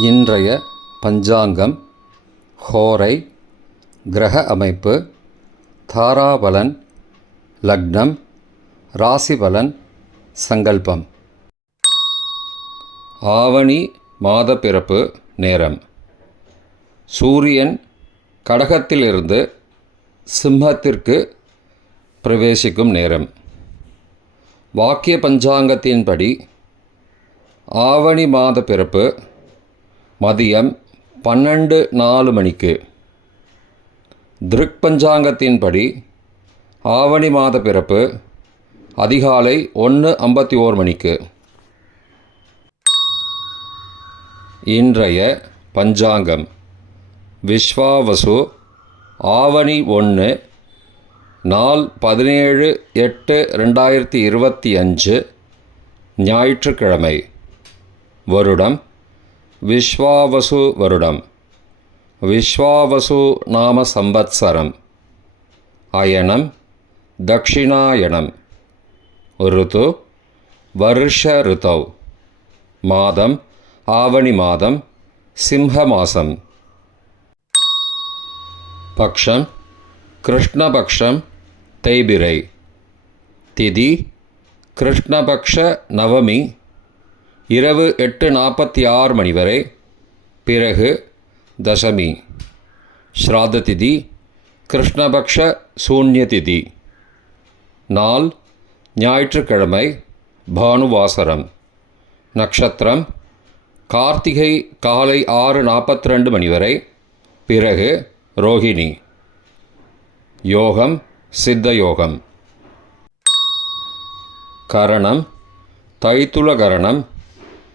இன்றைய பஞ்சாங்கம், ஹோரை, கிரக அமைப்பு, தாராபலன், லக்னம், ராசிபலன், சங்கல்பம். ஆவணி மாத பிறப்பு நேரம். சூரியன் கடகத்திலிருந்து சிம்மத்திற்கு பிரவேசிக்கும் நேரம். வாக்கிய பஞ்சாங்கத்தின்படி ஆவணி மாத பிறப்பு மதியம் 12:04 மணிக்கு. திருக் பஞ்சாங்கத்தின்படி ஆவணி மாத பிறப்பு அதிகாலை 1:51 மணிக்கு. இன்றைய பஞ்சாங்கம் விஸ்வாவசு, ஆவணி 1, நாள் 17/8/2025, ஞாயிற்றுக்கிழமை. வருடம் விஸ்வாவசு வருடம். விஸ்வாவசு நாம சம்பத்சரம். அயனம் தக்ஷிணாயனம். ருது வருஷ ருதௌ. மாதம் ஆவணி மாதம், சிம்ஹ மாசம். பக்ஷம் கிருஷ்ணபக்ஷம், தேய்பிரை. திதி கிருஷ்ணபக்ஷ நவமி, இரவு 8:46 மணி வரை, பிறகு தசமி. ஸ்ராத்த திதி கிருஷ்ணபக்ஷ சூன்ய திதி. நாள் ஞாயிற்றுக்கிழமை, பானுவாசரம். நக்ஷத்திரம் கார்த்திகை காலை 6:42 மணி வரை, பிறகு ரோஹிணி. யோகம் சித்த யோகம். கரணம் தைத்துல கரணம்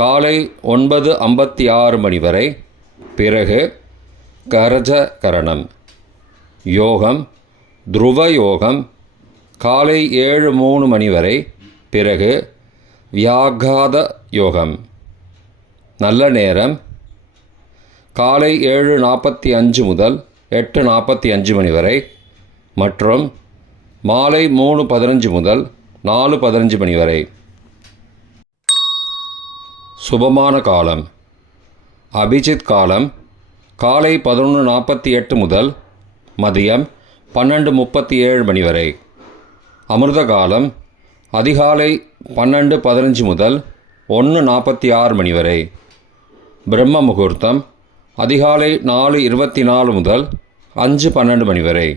காலை 9:56 மணி வரை, பிறகு கரஜ கரணம். யோகம் துருவ யோகம் காலை 7:03 மணி வரை, பிறகு வியாகாத யோகம். நல்ல நேரம் காலை 7:45 முதல் 8:45 மணி வரை மற்றும் மாலை 3:15 முதல் 4:15 மணி வரை. சுபமான காலம் அபிஜித் காலம் காலை 11:48 முதல் மதியம் 12:37 மணி வரை. அமிர்த காலம் அதிகாலை 12:15 முதல் 1:46 மணி வரை. பிரம்ம முகூர்த்தம் அதிகாலை 4:24 முதல் 5:12 மணி வரை.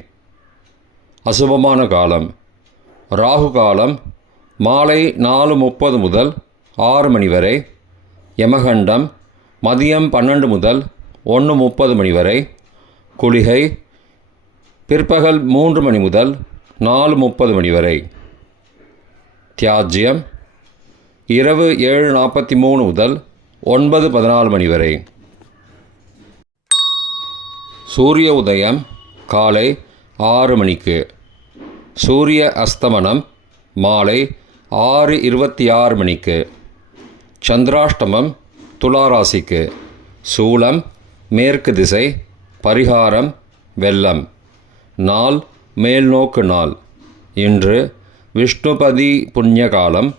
அசுபமான காலம் ராகு காலம் மாலை 4:30 முதல் 6 மணி வரை. யமகண்டம் மதியம் 12 முதல் 1:30 மணி வரை. குளிகை பிற்பகல் 3 மணி முதல் 4:30 மணி வரை. தியாஜ்யம் இரவு 7:43 முதல் 9:14 மணி வரை. சூரிய உதயம் காலை 6 மணிக்கு. சூரிய அஸ்தமனம் மாலை 6:26 மணிக்கு. சந்திராஷ்டமம் துளாராசிக்கு. சூலம் மேற்கு திசை. பரிகாரம் வெள்ளம். நாள் மேல்நோக்கு நாள். இன்று விஷ்ணுபதி புண்ணியகாலம்.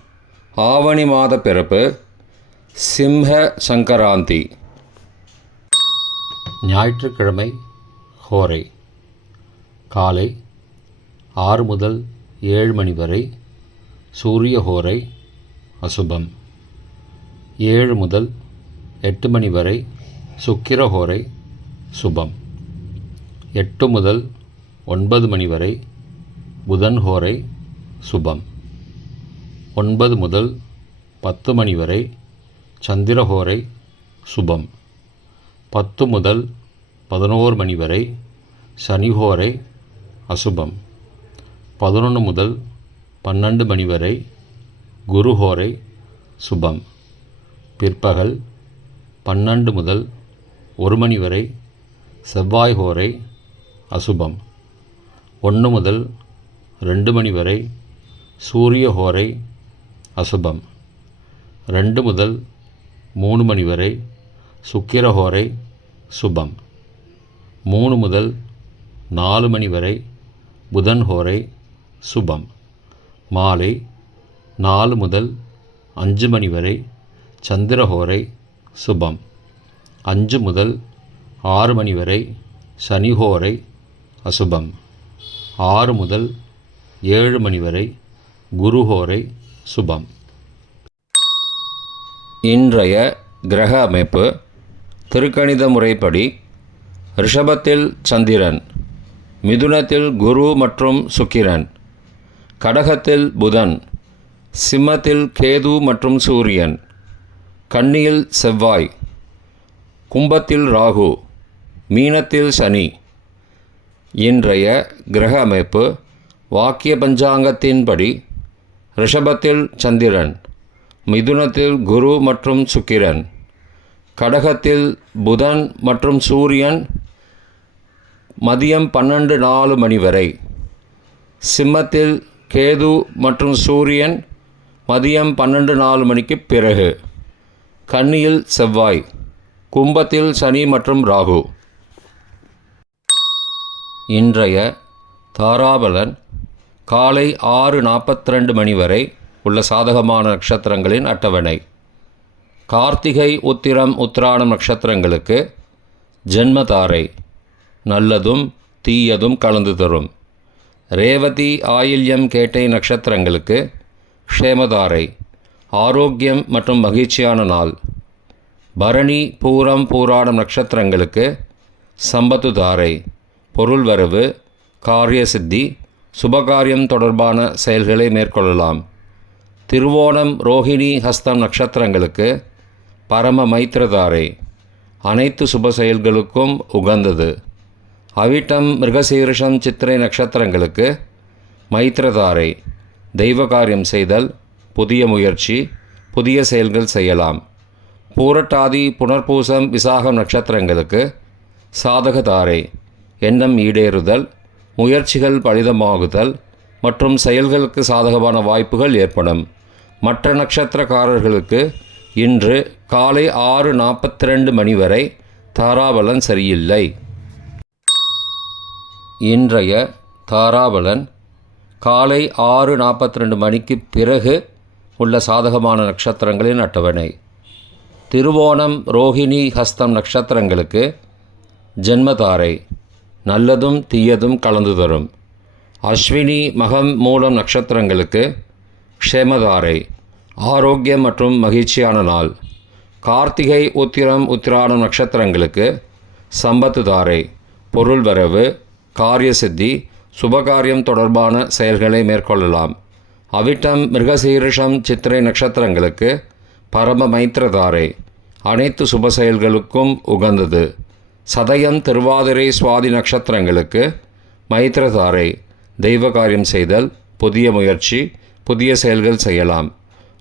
ஆவணி மாத பிறப்பு. சிம்ஹ சங்கராந்தி. ஞாயிற்றுக்கிழமை ஹோரை காலை 6 முதல் 7 மணி வரை சூரிய ஹோரை அசுபம். 7 முதல் 8 மணி வரை சுக்கிர ஹோரை சுபம். 8 முதல் 9 மணி வரை புதன் ஹோரை சுபம். 9 முதல் 10 மணி வரை சந்திர ஹோரை சுபம். 10 முதல் 11 மணி வரை சனி ஹோரை அசுபம். 11 முதல் 12 மணி வரை குரு ஹோரை சுபம். பிற்பகல் 12 முதல் 1 மணி வரை செவ்வாய் ஹோரை அசுபம். 1 முதல் 2 மணி வரை சூரிய ஹோரை அசுபம். 2 முதல் 3 மணி வரை சுக்கிர ஹோரை சுபம். 3 முதல் 4 மணி வரை புதன் ஹோரை சுபம். மாலை 4 முதல் 5 மணி வரை சந்திரஹோரை சுபம். 5 முதல் 6 மணி வரை சனிஹோரை அசுபம். 6 முதல் 7 மணி வரை குருஹோரை சுபம். இன்றைய கிரக அமைப்பு திருக்கணித முறைப்படி ரிஷபத்தில் சந்திரன், மிதுனத்தில் குரு மற்றும் சுக்கிரன், கடகத்தில் புதன், சிம்மத்தில் கேது மற்றும் சூரியன், கன்னியில் செவ்வாய், கும்பத்தில் ராகு, மீனத்தில் சனி. இன்றைய கிரக அமைப்பு வாக்கிய பஞ்சாங்கத்தின்படி ரிஷபத்தில் சந்திரன், மிதுனத்தில் குரு மற்றும் சுக்கிரன், கடகத்தில் புதன் மற்றும் சூரியன் மதியம் 12:04 மணி வரை, சிம்மத்தில் கேது மற்றும் சூரியன் மதியம் 12:04 மணிக்கு பிறகு, கன்னியில் செவ்வாய், கும்பத்தில் சனி மற்றும் ராகு. இன்றைய தாராபலன் காலை 6:42 மணி வரை உள்ள சாதகமான நட்சத்திரங்களின் அட்டவணை. கார்த்திகை, உத்திரம், உத்திராடம் நட்சத்திரங்களுக்கு ஜென்மதாரை, நல்லதும் தீயதும் கலந்து தரும். ரேவதி, ஆயில்யம், கேட்டை நட்சத்திரங்களுக்கு க்ஷேமதாரை, ஆரோக்கியம் மற்றும் மகிழ்ச்சியான நாள். பரணி, பூரம், பூராடம் நட்சத்திரங்களுக்கு சம்பத்துதாரை, பொருள் வரவு, காரிய சித்தி, சுபகாரியம் தொடர்பான செயல்களை மேற்கொள்ளலாம். திருவோணம், ரோஹிணி, ஹஸ்தம் நட்சத்திரங்களுக்கு பரம மைத்திரதாரை, அனைத்து சுப செயல்களுக்கும் உகந்தது. அவிட்டம், மிருகசீரிஷம், சித்திரை நட்சத்திரங்களுக்கு மைத்திரதாரை, தெய்வ காரியம் செய்தல், புதிய முயற்சி, புதிய செயல்கள் செய்யலாம். பூரட்டாதி, புனர்பூசம், விசாகம் நட்சத்திரங்களுக்கு சாதகதாரை, எண்ணம் ஈடேறுதல், முயற்சிகள் பலிதமாகுதல் மற்றும் செயல்களுக்கு சாதகமான வாய்ப்புகள் ஏற்படும். மற்ற நட்சத்திரக்காரர்களுக்கு இன்று காலை 6:42 மணி வரை தாராபலன் சரியில்லை. இன்றைய தாராபலன் காலை 6:42 மணிக்கு பிறகு உள்ள சாதகமான நட்சத்திரங்களின் அட்டவணை. திருவோணம், ரோஹிணி, ஹஸ்தம் நட்சத்திரங்களுக்கு ஜென்மதாரை, நல்லதும் தீயதும் கலந்து தரும். அஸ்வினி, மகம், மூலம் நட்சத்திரங்களுக்கு க்ஷேமதாரை, ஆரோக்கியம் மற்றும் மகிழ்ச்சியான நாள். கார்த்திகை, உத்திரம், உத்திராடம் நட்சத்திரங்களுக்கு சம்பத்துதாரை, பொருள் வரவு, காரிய சித்தி, சுபகாரியம் தொடர்பான செயல்களை மேற்கொள்ளலாம். அவிட்டம், மிருகசீரிஷம், சித்திரை நட்சத்திரங்களுக்கு பரம மைத்திரதாரை, அனைத்து சுப செயல்களுக்கும் உகந்தது. சதயம், திருவாதிரை, சுவாதி நட்சத்திரங்களுக்கு மைத்திரதாரை, தெய்வ காரியம் செய்தல், புதிய முயற்சி, புதிய செயல்கள் செய்யலாம்.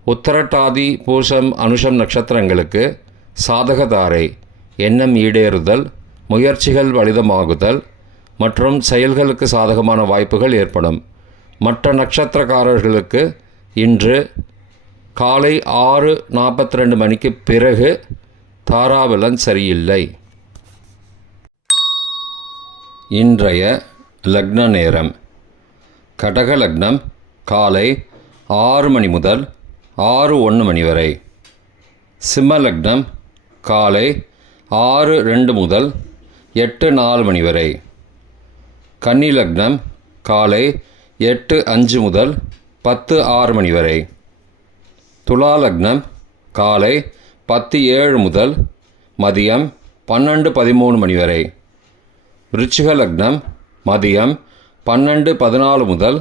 உத்தரட்டாதி, பூசம், அனுஷம் நட்சத்திரங்களுக்கு சாதகதாரை, எண்ணம் ஈடேறுதல், முயற்சிகள் பலிதமாகுதல் மற்றும் செயல்களுக்கு சாதகமான வாய்ப்புகள் ஏற்படும். மற்ற நட்சத்திரக்காரர்களுக்கு இன்று காலை 6:42 மணிக்கு பிறகு தாராபலன் சரியில்லை. இன்றைய லக்ன நேரம். கடக லக்னம் காலை 6 மணி முதல் 6:01 மணி வரை. சிம்ம லக்னம் காலை 6:02 முதல் 8:04 மணி வரை. கன்னி லக்னம் காலை 8:05 முதல் 10:06 மணி வரை. துலா லக்னம் காலை 10:07 முதல் மதியம் 12:13 மணி வரை. விருச்சிக லக்னம் மதியம் 12:14 முதல்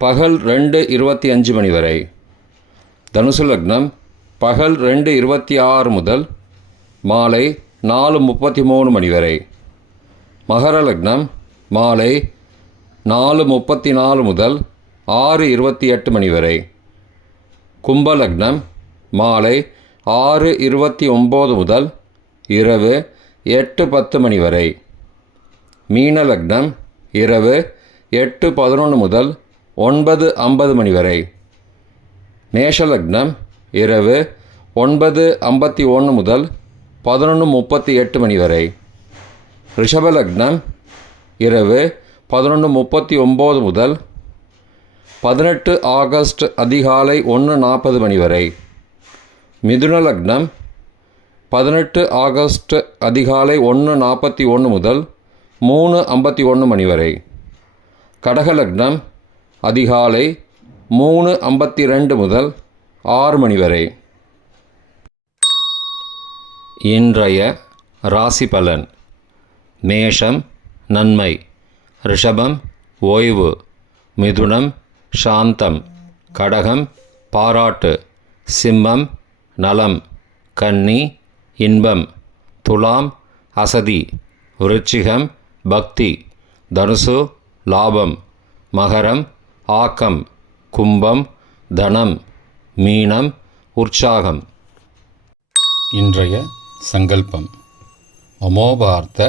பகல் 2:25 மணி வரை. தனுசு லக்னம் பகல் 2:26 முதல் மாலை 4:33 மணி வரை. மகர லக்னம் மாலை 4:34 முதல் 6:28 மணி வரை. கும்ப லக்னம் மாலை 6:29 முதல் இரவு 8:10 மணி வரை. மீன லக்னம் இரவு 8:11 முதல் 9:50 மணி வரை. மேஷ லக்னம் இரவு 9:51 முதல் 11:38 மணி வரை. ரிஷப லக்னம் இரவு 11:39 முதல் 18 ஆகஸ்ட் அதிகாலை 1:40 மணி வரை. மிதுன லக்னம் 18 ஆகஸ்ட் அதிகாலை 1:41 முதல் 3:51 மணி வரை. கடக லக்னம் அதிகாலை 3:52 முதல் 6 மணி வரை. இன்றைய ராசி பலன். மேஷம் நன்மை, ரிஷபம் ஓய்வு, மிதுனம் சாந்தம், கடகம் பாராட்டு, சிம்மம் நலம், கன்னி இன்பம், துலாம் அசதி, விருச்சிகம் பக்தி, தனுசு லாபம், மகரம் ஆக்கம், கும்பம் தனம், மீனம் உற்சாகம். இன்றைய சங்கல்பம். அமோபார்த்த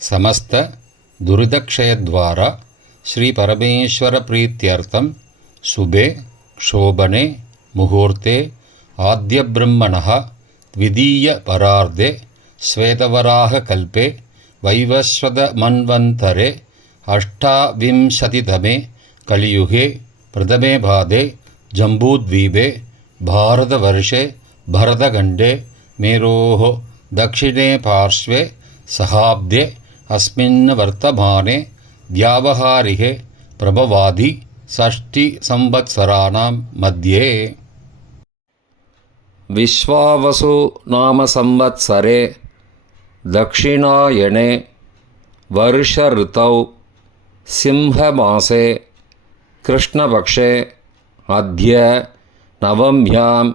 சமஸ்த துரிதக்ஷயத்வாரா ஸ்ரீ பரமேஸ்வர பிரீத்தியர்த்தம் சுபே க்ஷோபனே முகூர்த்தே ஆத்ய பிரம்மணः த்விதீய பரார்த்தே ஸ்வேதவராக கல்பே வைவஸ்வத மன்வந்தரே அஷ்டாவிம்சதிதமே கலியுகே பிரதமே பாதே ஜம்பூத்வீபே பாரதவர்ஷே பரதகண்டே மேரோः दक्षिणे पार्श्वे सहाब्दे अस्मिन् वर्तमाने व्यावहारिके प्रभवादि षष्टिसंवत्सराणां मध्ये. विश्वावसु नाम संवत्सरे दक्षिणायने वर्ष ऋतौ सिंहमासे कृष्णपक्षे अद्य नवम्यां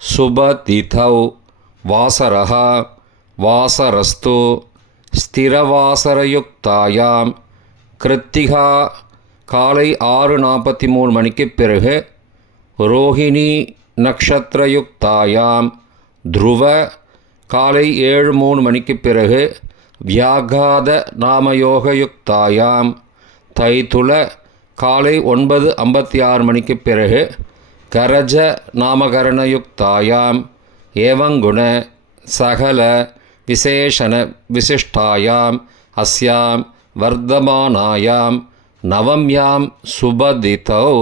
शुभतिथौ वासरः वासरस्तु स्थिरवासरयुक्तायां கிருத்திகா காலை 6:43 மணிக்கு பிறகு ரோஹிணி நக்ஷத்திரயுக்தாயாம் துருவ காலை 7:03 மணிக்கு பிறகு வியாகாத நாமயோகயுக்தாயாம் தைதுல காலை 9:56 மணிக்கு பிறகு கரஜ நாமகரணயுக்தாயாம் ஏவங்குண சகல விசேஷண விசிஷ்டாயாம் அஸ்யாம் வர்தமானாயாம் நவம்யாம் சுபதிதௌ.